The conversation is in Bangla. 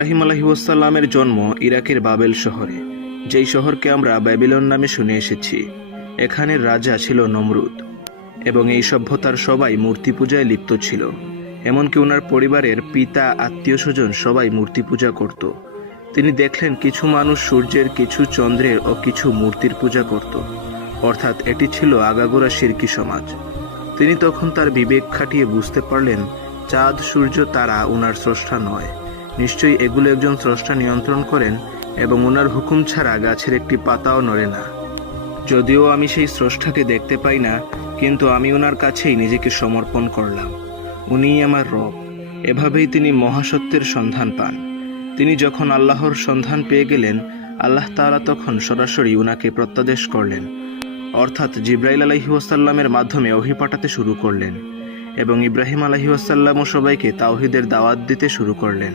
ইব্রাহিম আলাইহিসসালামের জন্ম ইরাকের বাবেল শহরে, যেই শহরকে আমরা ব্যাবিলন নামে শুনে এসেছি। এখানের রাজা ছিল নমরুদ, এবং এই সভ্যতার সবাই মূর্তি পূজায় লিপ্ত ছিল। এমনকি ওনার পরিবারের পিতা, আত্মীয় স্বজন সবাই মূর্তি পূজা করত। তিনি দেখলেন কিছু মানুষ সূর্যের, কিছু চন্দ্রের ও কিছু মূর্তির পূজা করত, অর্থাৎ এটি ছিল আগাগোড়া শিরকি সমাজ। তিনি তখন তার বিবেক খাটিয়ে বুঝতে পারলেন, চাঁদ, সূর্য, তারা ওনার স্রষ্টা নয়। নিশ্চয়ই এগুলো একজন স্রষ্টা নিয়ন্ত্রণ করেন, এবং ওনার হুকুম ছাড়া গাছের একটি পাতাও নড়ে না। যদিও আমি সেই স্রষ্টাকে দেখতে পাই না, কিন্তু আমি ওনার কাছেই নিজেকে সমর্পণ করলাম। উনিই আমার রব। এভাবেই তিনি মহাসত্যের সন্ধান পান। তিনি যখন আল্লাহর সন্ধান পেয়ে গেলেন, আল্লাহ তাআলা তখন সরাসরি উনাকে প্রত্যাদেশ করলেন, অর্থাৎ জিবরাইল আলাইহিসসালামের মাধ্যমে ওহী পাঠাতে শুরু করলেন, এবং ইব্রাহিম আলাইহিসসালামও সবাইকে তাওহীদের দাওয়াত দিতে শুরু করলেন।